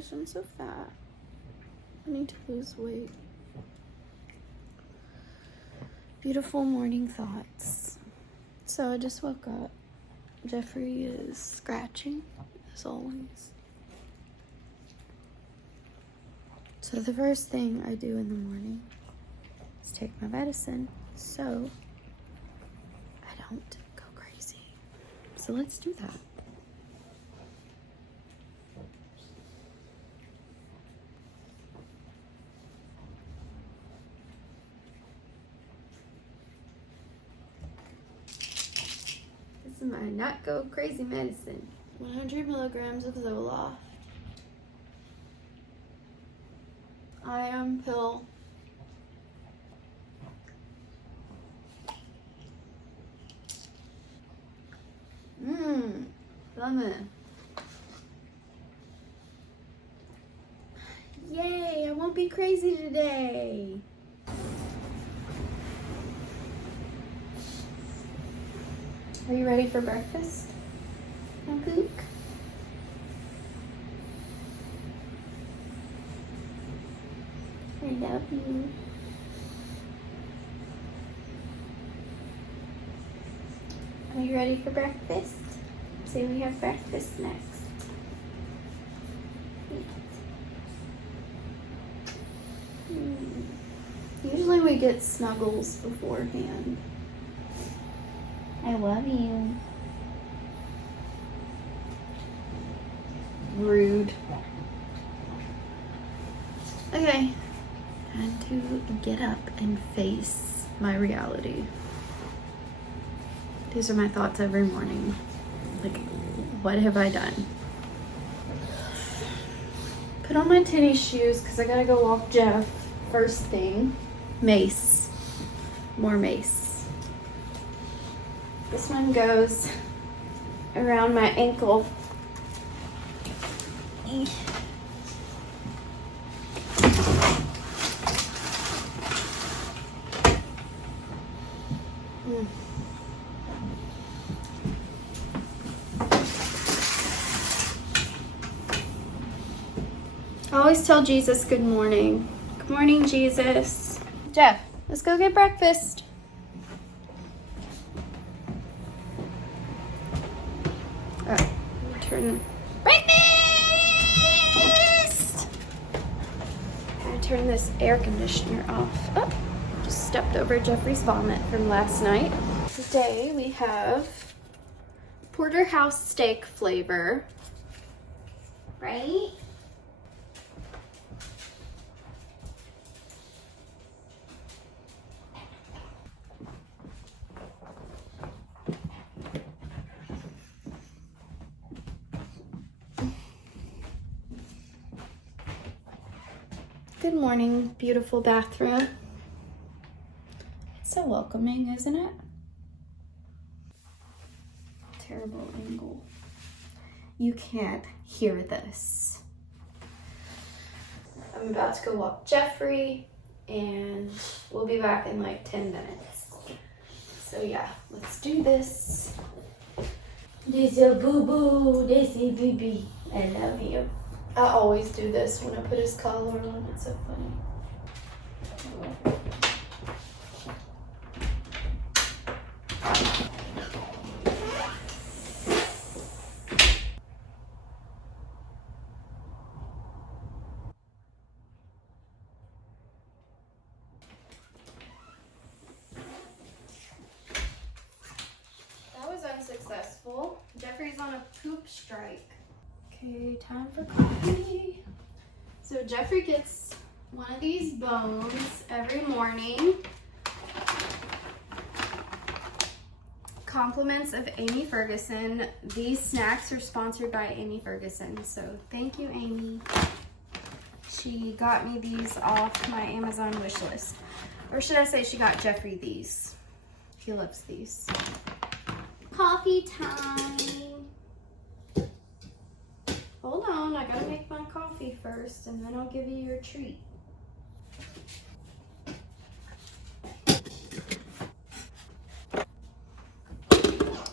gosh, I'm so fat. I need to lose weight. Beautiful morning thoughts. So I just woke up. Jeffrey is scratching, as always. So the first thing I do in the morning is take my medicine so I don't go crazy. So let's do that. This is my not go crazy medicine. 100 milligrams of Zoloft. Iron pill. Lemon. Yay, I won't be crazy today. Are you ready for breakfast? Pook? I love you. Are you ready for breakfast? Say we have breakfast next. Usually we get snuggles beforehand. I love you. Rude. Okay. Time to get up and face my reality. These are my thoughts every morning. Like, what have I done? Put on my tennis shoes because I gotta go walk Jeff. First thing, mace. More mace. This one goes around my ankle. I always tell Jesus good morning. Good morning, Jesus. Jeff, let's go get breakfast. Turn breakfast. I turn this air conditioner off. Oh, just stepped over Jeffrey's vomit from last night. Today we have porterhouse steak flavor, right? Good morning, beautiful bathroom. It's so welcoming, isn't it? Terrible angle. You can't hear this. I'm about to go walk Jeffrey, and we'll be back in like 10 minutes. So yeah, let's do this. This is boo-boo, this is baby. I love you. I always do this when I put his collar on. It's so funny. That was unsuccessful. Jeffrey's on a poop strike. Okay, time for coffee. So Jeffrey gets one of these bones every morning. Compliments of Amy Ferguson. These snacks are sponsored by Amy Ferguson, so thank you, Amy. She got me these off my Amazon wish list. Or should I say she got Jeffrey these. He loves these. Coffee time. Hold on, I gotta make my coffee first and then I'll give you your treat.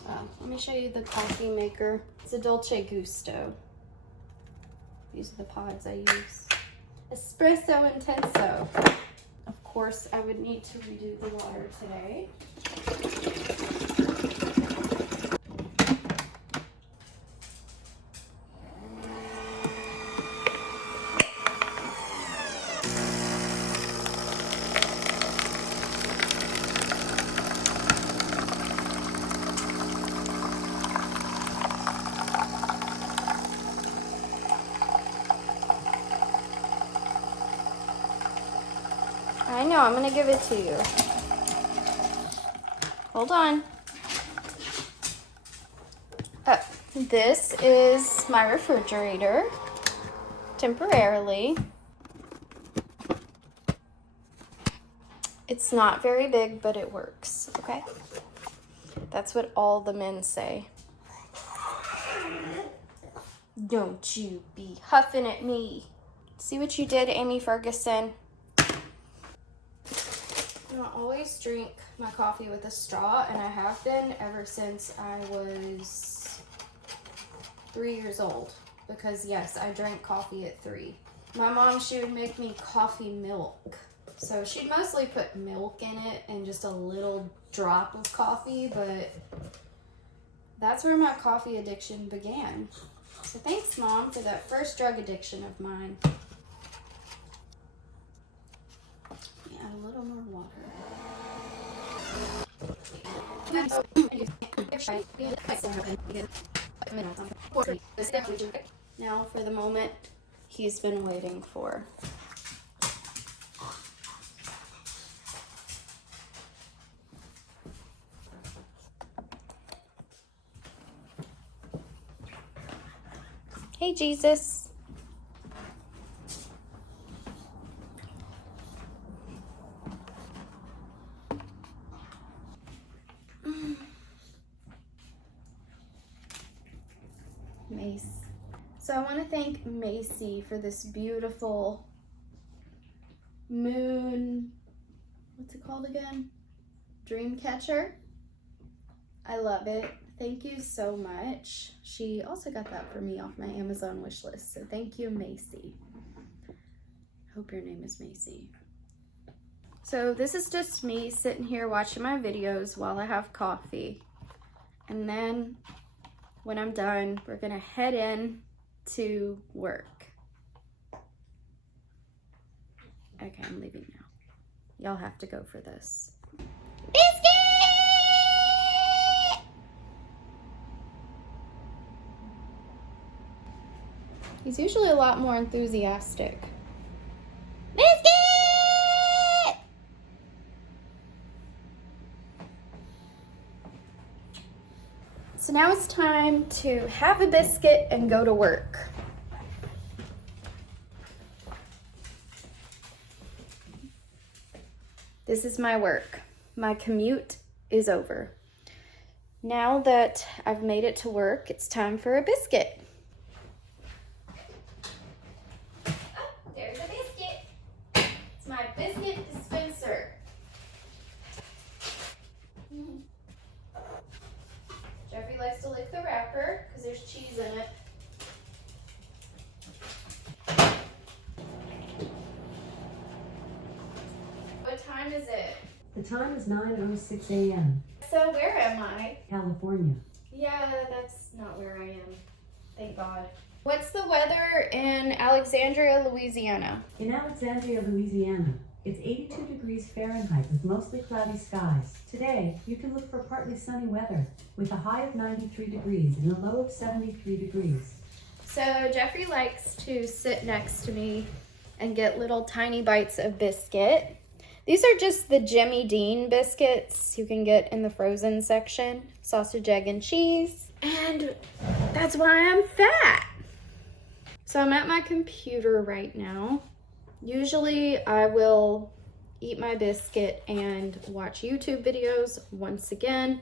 Let me show you the coffee maker. It's a Dolce Gusto. These are the pods I use. Espresso Intenso. Of course, I would need to redo the water today. I know, I'm gonna give it to you. Hold on. This is my refrigerator, temporarily. It's not very big, but it works, okay? That's what all the men say. Don't you be huffing at me. See what you did, Amy Ferguson? I always drink my coffee with a straw, and I have been ever since I was 3 years old. Because yes, I drank coffee at 3. My mom, she would make me coffee milk. So she'd mostly put milk in it and just a little drop of coffee, but that's where my coffee addiction began. So thanks, Mom, for that first drug addiction of mine. Add a little more water. Now for the moment he's been waiting for. Hey, Jesus. Mace. So I want to thank Macy for this beautiful moon, what's it called again? Dream catcher. I love it. Thank you so much. She also got that for me off my Amazon wish list. So thank you, Macy. Hope your name is Macy. So this is just me sitting here watching my videos while I have coffee. And then when I'm done, we're gonna head in to work. Okay, I'm leaving now. Y'all have to go for this. Biscuit! He's usually a lot more enthusiastic. Biscuit! So now it's time to have a biscuit and go to work. This is my work. My commute is over. Now that I've made it to work, it's time for a biscuit. Oh, there's a biscuit. It's my biscuit dispenser. Jeffrey likes to lick the wrapper because there's cheese in it. What time is it? The time is 9:06 a.m. So where am I? California. Yeah, that's not where I am. Thank God. What's the weather in Alexandria, Louisiana? In Alexandria, Louisiana, it's 82 degrees Fahrenheit with mostly cloudy skies. Today, you can look for partly sunny weather with a high of 93 degrees and a low of 73 degrees. So Jeffrey likes to sit next to me and get little tiny bites of biscuit. These are just the Jimmy Dean biscuits you can get in the frozen section. Sausage, egg, and cheese. And that's why I'm fat. So I'm at my computer right now. Usually I will eat my biscuit and watch YouTube videos once again.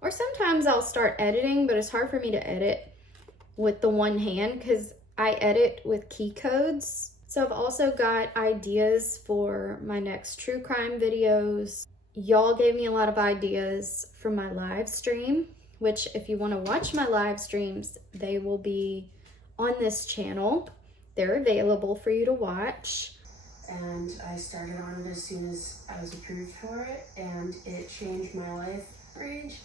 Or sometimes I'll start editing, but it's hard for me to edit with the one hand because I edit with key codes. So I've also got ideas for my next true crime videos. Y'all gave me a lot of ideas for my live stream, which if you want to watch my live streams, they will be on this channel. They're available for you to watch. And I started on it as soon as I was approved for it, and it changed my life range,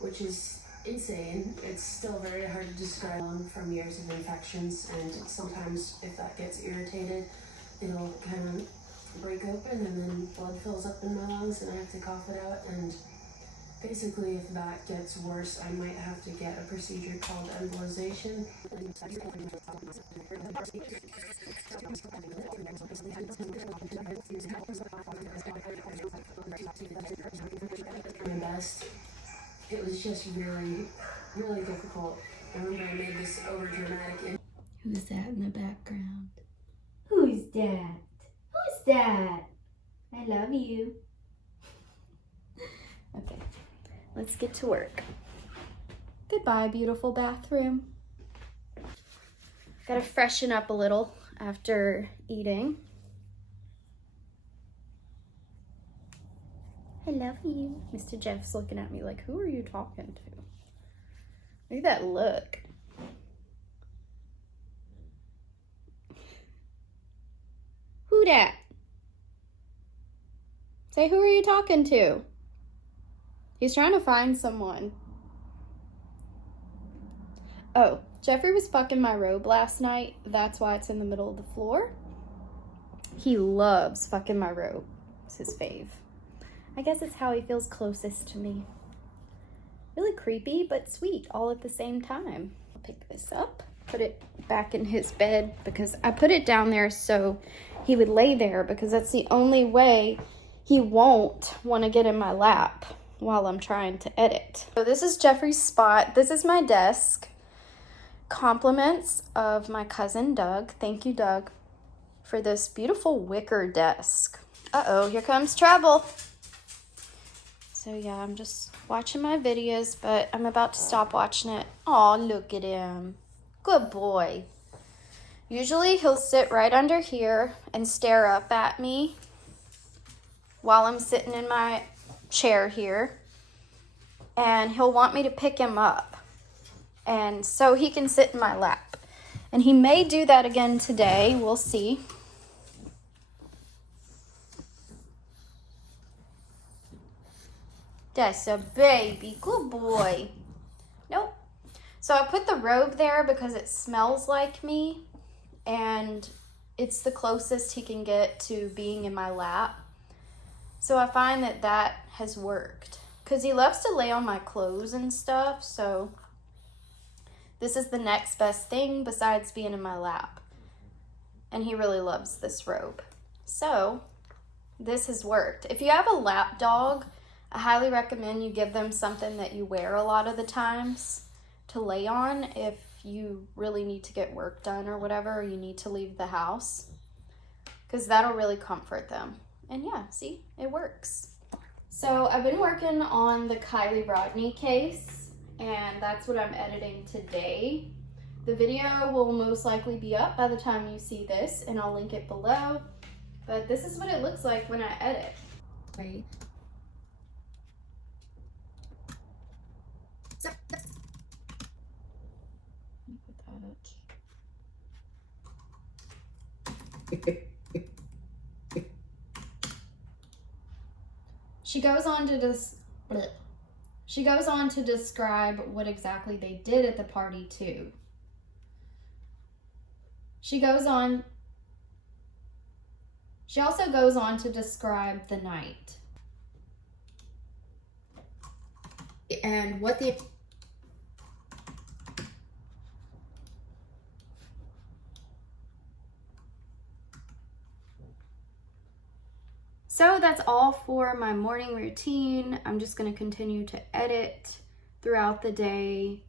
which is insane. It's still very hard to describe from years of infections, and sometimes if that gets irritated, it'll kind of break open and then blood fills up in my lungs and I have to cough it out. And basically, if that gets worse, I might have to get a procedure called embolization. My best. It was just really, really difficult. I remember I made this over dramatic. Who's that in the background? Who's that? Who's that? I love you. Okay, let's get to work. Goodbye, beautiful bathroom. Gotta freshen up a little after eating. I love you. Mr. Jeff's looking at me like, who are you talking to? Look at that look. Who dat? Say, who are you talking to? He's trying to find someone. Oh, Jeffrey was fucking my robe last night. That's why it's in the middle of the floor. He loves fucking my robe. It's his fave. I guess it's how he feels closest to me. Really creepy, but sweet all at the same time. I'll pick this up, put it back in his bed because I put it down there so he would lay there because that's the only way he won't want to get in my lap while I'm trying to edit. So this is Jeffrey's spot. This is my desk. Compliments of my cousin Doug. Thank you, Doug, for this beautiful wicker desk. Uh-oh, here comes trouble. So yeah, I'm just watching my videos, but I'm about to stop watching it. Aw, look at him. Good boy. Usually he'll sit right under here and stare up at me while I'm sitting in my chair here. And he'll want me to pick him up. And so he can sit in my lap. And he may do that again today. We'll see. That's a baby. Good boy. Nope. So I put the robe there because it smells like me. And it's the closest he can get to being in my lap. So I find that that has worked. Because he loves to lay on my clothes and stuff. So this is the next best thing besides being in my lap. And he really loves this robe. So this has worked. If you have a lap dog, I highly recommend you give them something that you wear a lot of the times to lay on if you really need to get work done or whatever, or you need to leave the house, because that'll really comfort them. And yeah, see, it works. So I've been working on the Kylie Rodney case, and that's what I'm editing today. The video will most likely be up by the time you see this, and I'll link it below. But this is what it looks like when I edit. Wait. So, she goes on to describe what exactly they did at the party too. She also goes on to describe the night and what the So that's all for my morning routine. I'm just going to continue to edit throughout the day,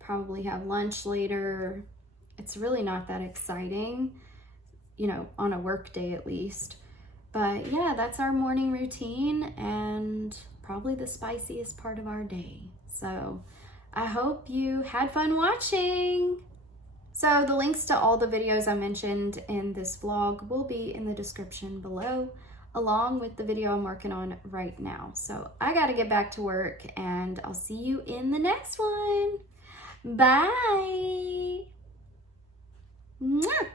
probably have lunch later. It's really not that exciting, you know, on a work day at least. But yeah, that's our morning routine and probably the spiciest part of our day. So I hope you had fun watching. So the links to all the videos I mentioned in this vlog will be in the description below, along with the video I'm working on right now. So I gotta get back to work and I'll see you in the next one. Bye. Mwah.